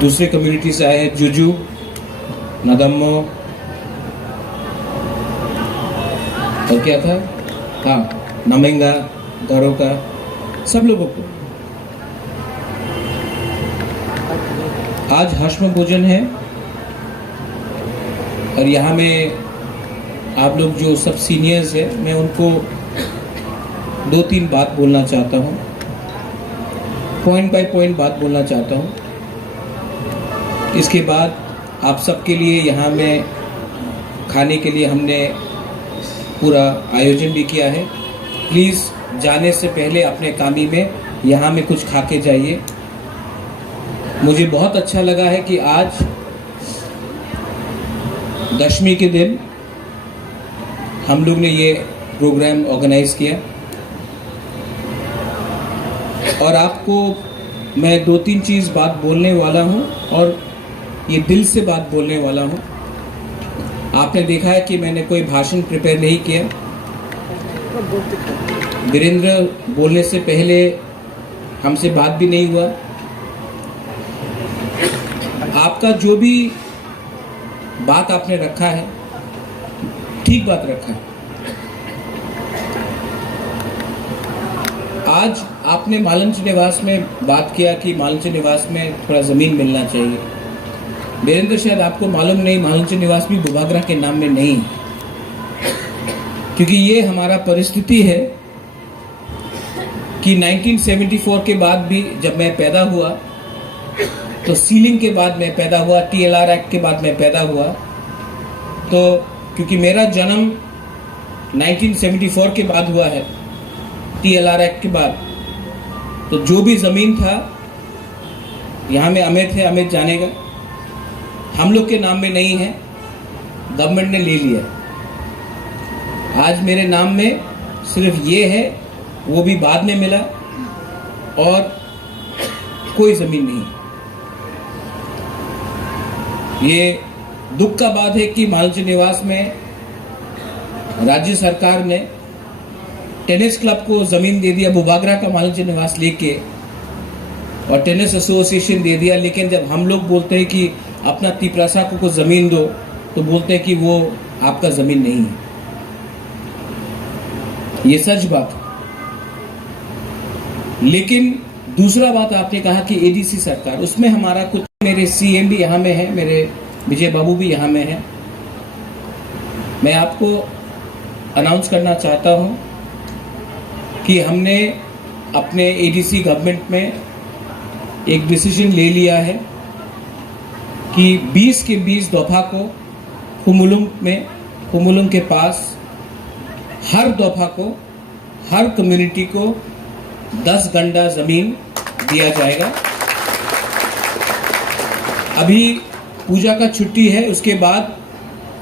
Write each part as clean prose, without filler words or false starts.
दूसरे कम्युनिटी से आए हैं, जुजू, नदम्मो और क्या था, हाँ, नमेंगा, गारोका, सब लोगों को आज हश्म भोजन है। और यहाँ में आप लोग जो सब सीनियर्स हैं, मैं उनको 2-3 बात बोलना चाहता हूँ, पॉइंट बाय पॉइंट बात बोलना चाहता हूँ। इसके बाद आप सबके लिए यहाँ में खाने के लिए हमने पूरा आयोजन भी किया है। प्लीज़ जाने से पहले अपने कामी में यहाँ में कुछ खा के जाइए। मुझे बहुत अच्छा लगा है कि आज दशमी के दिन हम लोग ने ये प्रोग्राम ऑर्गेनाइज किया और आपको मैं 2-3 चीज़ बात बोलने वाला हूँ और ये दिल से बात बोलने वाला हूँ। आपने देखा है कि मैंने कोई भाषण प्रिपेयर नहीं किया। वीरेंद्र बोलने से पहले हमसे बात भी नहीं हुआ। आपका जो भी बात आपने रखा है, ठीक बात रखा है। आज आपने मालंच निवास में बात किया कि मालंच निवास में थोड़ा ज़मीन मिलना चाहिए। वीरेंद्र, शायद आपको मालूम नहीं, मालंच निवास भी बुबागरा के नाम में नहीं है, क्योंकि ये हमारा परिस्थिति है कि 1974 के बाद भी जब मैं पैदा हुआ तो सीलिंग के बाद मैं पैदा हुआ, TLR एक्ट के बाद मैं पैदा हुआ। तो क्योंकि मेरा जन्म 1974 के बाद हुआ है, TLR एक्ट के बाद, तो जो भी ज़मीन था यहाँ में अमित है, अमित जानेगा, हम लोग के नाम में नहीं है, गवर्नमेंट ने ले लिया। आज मेरे नाम में सिर्फ ये है, वो भी बाद में मिला, और कोई ज़मीन नहीं। ये दुख का बात है कि मालंच निवास में राज्य सरकार ने टेनिस क्लब को ज़मीन दे दिया, बुबागरा का मालंच निवास लेके, और टेनिस एसोसिएशन दे दिया। लेकिन जब हम लोग बोलते हैं कि अपना तिपरासा को ज़मीन दो, तो बोलते हैं कि वो आपका ज़मीन नहीं है। ये सच बात है। लेकिन दूसरा बात आपने कहा कि एडीसी सरकार, उसमें हमारा कुछ, मेरे सीएम भी यहाँ में है, मेरे विजय बाबू भी यहाँ में है। मैं आपको अनाउंस करना चाहता हूँ कि हमने अपने एडीसी गवर्नमेंट में एक डिसीजन ले लिया है कि 20 के 20 दफा को कुमुलुंग के पास हर दफा को, हर कम्युनिटी को 10 गंडा ज़मीन दिया जाएगा। अभी पूजा का छुट्टी है, उसके बाद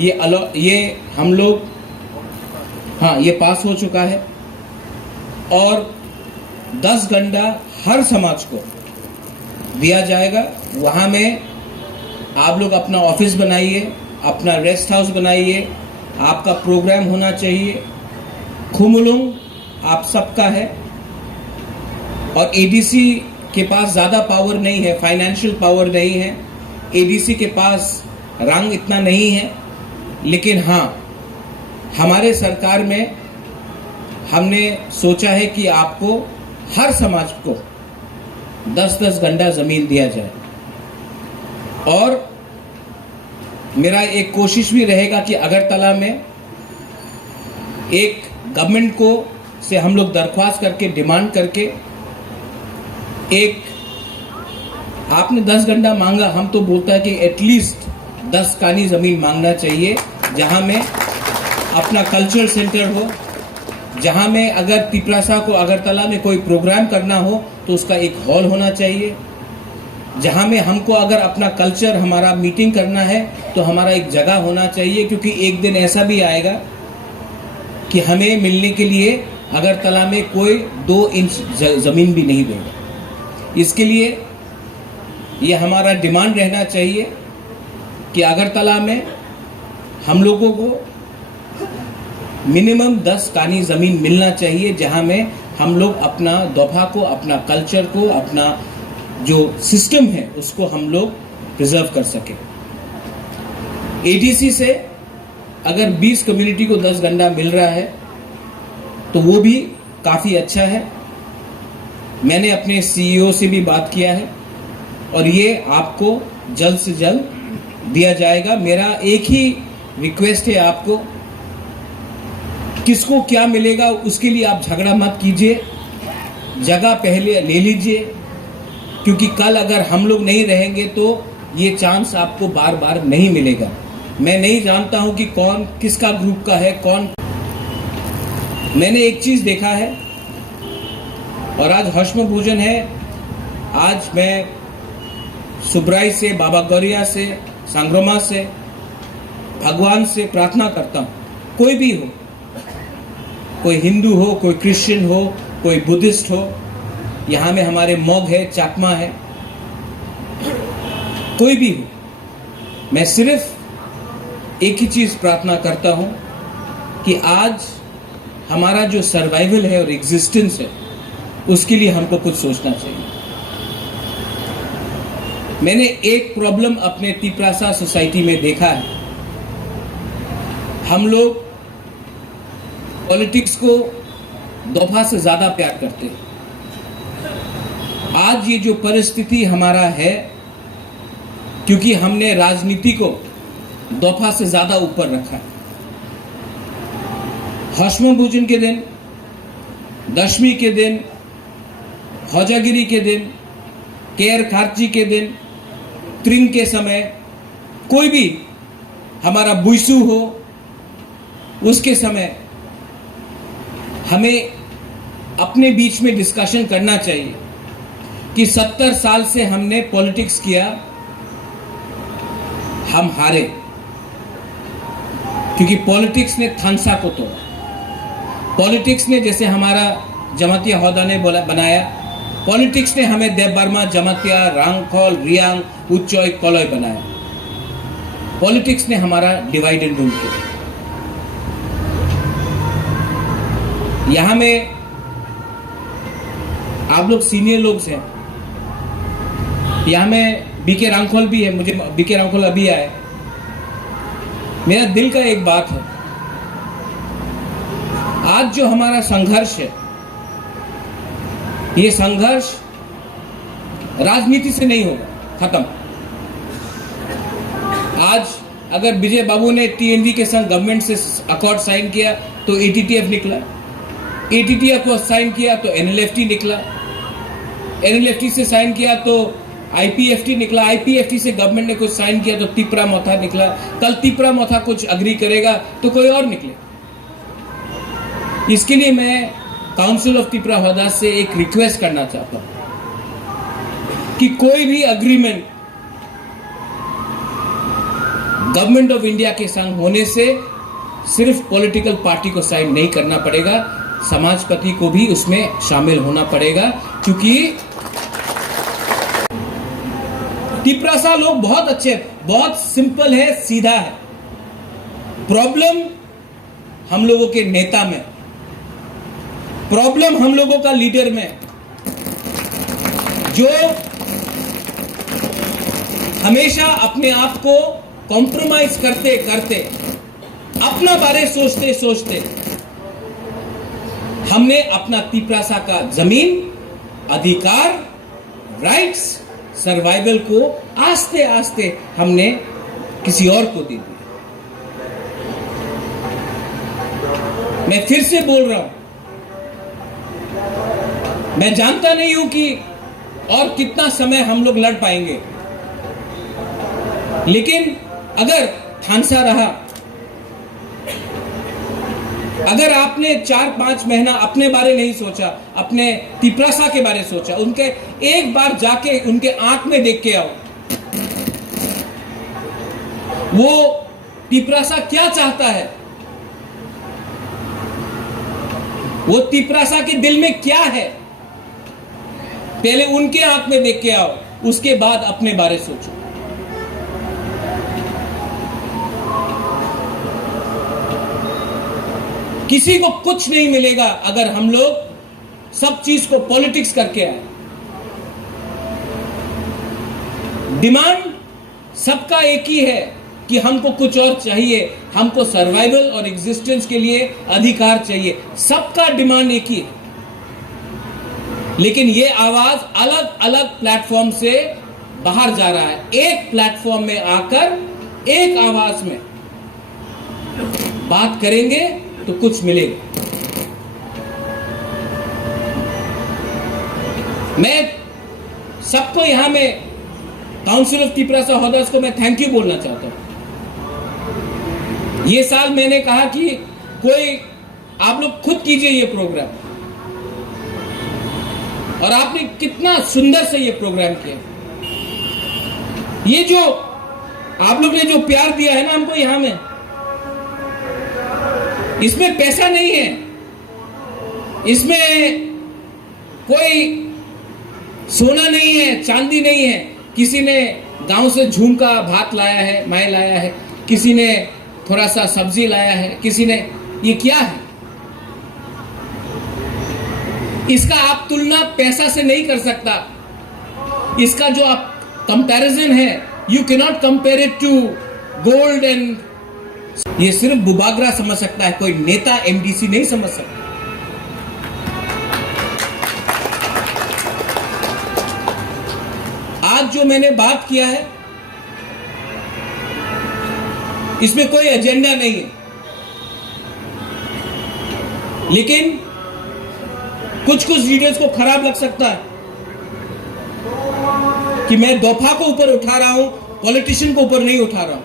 ये हम लोग, हाँ, ये पास हो चुका है, और 10 गंडा हर समाज को दिया जाएगा। वहाँ में आप लोग अपना ऑफिस बनाइए, अपना रेस्ट हाउस बनाइए, आपका प्रोग्राम होना चाहिए। खुमुलुंग आप सबका है, और एडीसी के पास ज़्यादा पावर नहीं है, फाइनेंशियल पावर नहीं है, एडीसी के पास रंग इतना नहीं है। लेकिन हाँ, हमारे सरकार में हमने सोचा है कि आपको हर समाज को 10-10 गंडा ज़मीन दिया जाए। और मेरा एक कोशिश भी रहेगा कि अगरतला में एक गवर्नमेंट को से हम लोग दरख्वास्त करके, डिमांड करके, एक, आपने 10 गंडा मांगा, हम तो बोलता है कि एटलीस्ट 10 कानी ज़मीन मांगना चाहिए, जहाँ में अपना कल्चरल सेंटर हो, जहाँ में अगर तिपरासा को अगरतला में कोई प्रोग्राम करना हो तो उसका एक हॉल होना चाहिए, जहाँ में हमको अगर अपना कल्चर, हमारा मीटिंग करना है तो हमारा एक जगह होना चाहिए। क्योंकि एक दिन ऐसा भी आएगा कि हमें मिलने के लिए अगरतला में कोई 2 इंच ज़मीन भी नहीं देगा। इसके लिए ये हमारा डिमांड रहना चाहिए कि अगरतला में हम लोगों को मिनिमम 10 कानी ज़मीन मिलना चाहिए, जहाँ में हम लोग अपना दफा को, अपना कल्चर को, अपना जो सिस्टम है उसको हम लोग प्रिजर्व कर सके। एडीसी से अगर 20 कम्युनिटी को 10 गंडा मिल रहा है तो वो भी काफ़ी अच्छा है। मैंने अपने सीईओ से भी बात किया है और ये आपको जल्द से जल्द दिया जाएगा। मेरा एक ही रिक्वेस्ट है आपको, किसको क्या मिलेगा उसके लिए आप झगड़ा मत कीजिए, जगह पहले ले लीजिए, क्योंकि कल अगर हम लोग नहीं रहेंगे तो ये चांस आपको बार बार नहीं मिलेगा। मैं नहीं जानता हूं कि कौन किसका ग्रुप का है कौन। मैंने एक चीज देखा है और आज हश्म भोजन है। आज मैं सुब्राई से, बाबा गौरिया से, सांग्रोमा से, भगवान से प्रार्थना करता हूं, कोई भी हो, कोई हिंदू हो, कोई क्रिश्चियन हो, कोई बुद्धिस्ट हो, यहाँ में हमारे मॉग है, चाकमा है, कोई भी हो, मैं सिर्फ एक ही चीज प्रार्थना करता हूं कि आज हमारा जो सर्वाइवल है और एग्जिस्टेंस है उसके लिए हमको कुछ सोचना चाहिए। मैंने एक प्रॉब्लम अपने तिपरासा सोसाइटी में देखा है, हम लोग पॉलिटिक्स को दफा से ज्यादा प्यार करते हैं। आज ये जो परिस्थिति हमारा है, क्योंकि हमने राजनीति को दफा से ज्यादा ऊपर रखा है। हश्म भोजन के दिन, दशमी के दिन, हौजागिरी के दिन, केयर खार्ची के दिन, त्रिंग के समय, कोई भी हमारा बुइसू हो, उसके समय हमें अपने बीच में डिस्कशन करना चाहिए कि 70 साल से हमने पॉलिटिक्स किया, हम हारे क्योंकि पॉलिटिक्स ने थानसा को तोड़ा। पॉलिटिक्स ने, जैसे हमारा जमातिया हौदा ने बनाया, पॉलिटिक्स ने हमें देव बर्मा, जमातिया, रांगखोल, रियांग, उच्चोय, कलोय बनाया। पॉलिटिक्स ने हमारा डिवाइड एंड रूल किया। यहां में आप लोग सीनियर लोग हैं, यहां में बीके रांगखोल भी है, मुझे बीके रांगखोल अभी आए। मेरा दिल का एक बात है, आज जो हमारा संघर्ष है, ये संघर्ष राजनीति से नहीं होगा खत्म। आज अगर विजय बाबू ने टीएनवी के संग गवर्नमेंट से अकॉर्ड साइन किया तो एटीटीएफ निकला, एटीटीएफ को साइन किया तो एनएलएफटी निकला, एनएलएफटी से साइन किया तो आईपीएफटी निकला, आईपीएफटी से गवर्नमेंट ने कुछ साइन किया तो तिपरा मोथा निकला, कल तिपरा मोथा कुछ अग्री करेगा तो कोई और निकले। इसके लिए मैं काउंसिल ऑफ तिपरा हौदा से एक रिक्वेस्ट करना चाहता हूं कि कोई भी अग्रीमेंट गवर्नमेंट ऑफ इंडिया के संग होने से सिर्फ पॉलिटिकल पार्टी को साइन नहीं करना पड़ेगा, समाजपति को भी उसमें शामिल होना पड़ेगा, क्योंकि तिपरासा लोग बहुत अच्छे, बहुत सिंपल है, सीधा है। प्रॉब्लम हम लोगों के नेता में, प्रॉब्लम हम लोगों का लीडर में, जो हमेशा अपने आप को कॉम्प्रोमाइज करते करते, अपना बारे सोचते सोचते, हमने अपना तिपरासा का जमीन, अधिकार, राइट्स, सर्वाइवल को आस्ते आस्ते हमने किसी और को दे दिया। मैं फिर से बोल रहा हूं, मैं जानता नहीं हूं कि और कितना समय हम लोग लड़ पाएंगे, लेकिन अगर थानसा रहा, अगर आपने 4-5 महीना अपने बारे नहीं सोचा, अपने तिपरासा के बारे सोचा, उनके एक बार जाके उनके आंख में देख के आओ, वो तिपरासा क्या चाहता है, वो तिपरासा के दिल में क्या है, पहले उनके आंख में देख के आओ, उसके बाद अपने बारे सोचो। किसी को कुछ नहीं मिलेगा अगर हम लोग सब चीज को पॉलिटिक्स करके आए। डिमांड सबका एक ही है कि हमको कुछ और चाहिए, हमको सर्वाइवल और एग्जिस्टेंस के लिए अधिकार चाहिए। सबका डिमांड एक ही है, लेकिन ये आवाज अलग अलग प्लेटफॉर्म से बाहर जा रहा है। एक प्लेटफॉर्म में आकर एक आवाज में बात करेंगे तो कुछ मिलेगा। मैं सबको यहां में काउंसिल ऑफ तिपरासा होदर्स को मैं थैंक यू बोलना चाहता हूं। ये साल मैंने कहा कि कोई आप लोग खुद कीजिए ये प्रोग्राम, और आपने कितना सुंदर से ये प्रोग्राम किया। ये जो आप लोग ने जो प्यार दिया है ना हमको यहां में, इसमें पैसा नहीं है, इसमें कोई सोना नहीं है, चांदी नहीं है। किसी ने गांव से झुमका भात लाया है, माए लाया है, किसी ने थोड़ा सा सब्जी लाया है, किसी ने, ये क्या है? इसका आप तुलना पैसा से नहीं कर सकता। इसका जो आप कंपैरिजन है, you can not compare it to gold and, ये सिर्फ बुबागरा समझ सकता है, कोई नेता एमडीसी नहीं समझ सकता। आज जो मैंने बात किया है इसमें कोई एजेंडा नहीं है, लेकिन कुछ लीडर्स को खराब लग सकता है कि मैं दोफा को ऊपर उठा रहा हूं, पॉलिटिशियन को ऊपर नहीं उठा रहा हूं।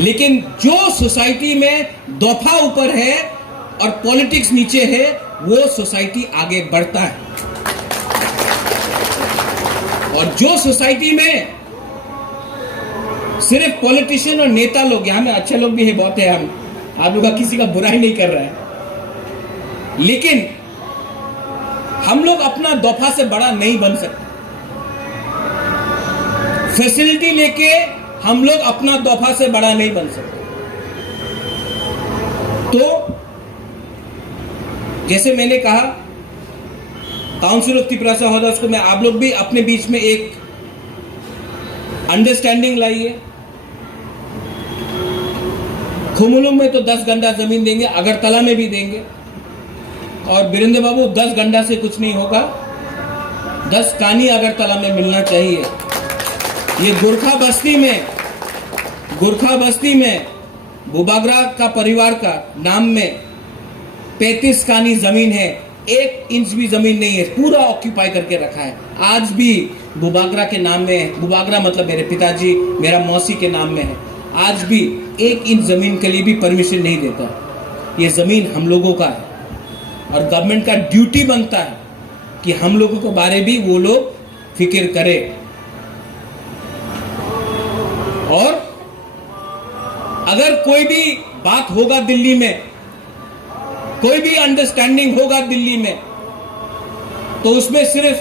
लेकिन जो सोसाइटी में दोफा ऊपर है और पॉलिटिक्स नीचे है, वो सोसाइटी आगे बढ़ता है। और जो सोसाइटी में सिर्फ पॉलिटिशियन और नेता लोग, यहां में अच्छे लोग भी है, बहुत है, हम आप लोग का किसी का बुराई नहीं कर रहे हैं, लेकिन हम लोग अपना दोफा से बड़ा नहीं बन सकते। फैसिलिटी लेके हम लोग अपना दोफा से बड़ा नहीं बन सकते। तो जैसे मैंने कहा, काउंसिल ऑफ तिपरासा होदर्स को मैं, आप लोग भी अपने बीच में एक अंडरस्टैंडिंग लाइए। खुमुलुंग में तो 10 गंडा जमीन देंगे, अगरतला में भी देंगे, और वीरेंद्र बाबू 10 गंडा से कुछ नहीं होगा, 10 कानी अगरतला में मिलना चाहिए। ये गोरखा बस्ती में बुबागरा का परिवार का नाम में 35 कानी जमीन है, 1 इंच भी जमीन नहीं है, पूरा ऑक्यूपाई करके रखा है। आज भी बुबागरा के नाम में है, बुबागरा मतलब मेरे पिताजी, मेरा मौसी के नाम में है। आज भी 1 इंच जमीन के लिए भी परमिशन नहीं देता। ये जमीन हम लोगों का है, और गवर्नमेंट का ड्यूटी बनता है कि हम लोगों के बारे भी वो लोग फिक्र करे। और अगर कोई भी बात होगा दिल्ली में, कोई भी अंडरस्टैंडिंग होगा दिल्ली में, तो उसमें सिर्फ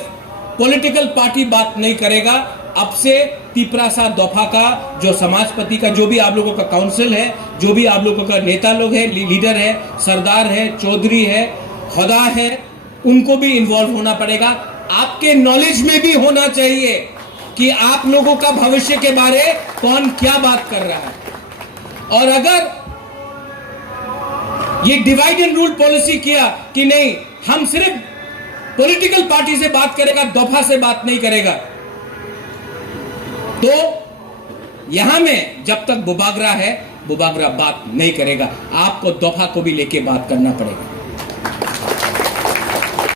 पॉलिटिकल पार्टी बात नहीं करेगा। अब से तिपरासा दोफा का जो समाजपति का जो भी आप लोगों का काउंसिल है, जो भी आप लोगों का नेता लोग है, लीडर है, सरदार है, चौधरी है, खुदा है, उनको भी इन्वॉल्व होना पड़ेगा। आपके नॉलेज में भी होना चाहिए कि आप लोगों का भविष्य के बारे कौन क्या बात कर रहा है। और अगर ये डिवाइड एंड रूल पॉलिसी किया कि नहीं, हम सिर्फ पॉलिटिकल पार्टी से बात करेगा, दोफा से बात नहीं करेगा, तो यहां में जब तक बुबागरा है, बुबागरा बात नहीं करेगा। आपको दोफा को भी लेके बात करना पड़ेगा।